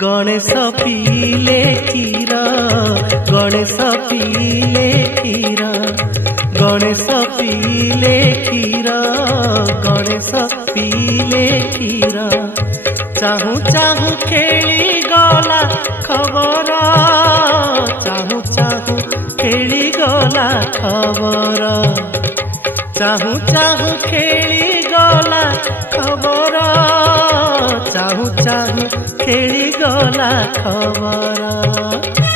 गणेश पीले क्षीर गणेश पीले क्षीर गणेश पीले क्षीर गणेश पीले क्षीर चाहू चाहू खेली गला खबर चाहू चाहू खेली गला खबर चाहू चाहू खेली गला खबर चाहू चाहू खेली गला खबर।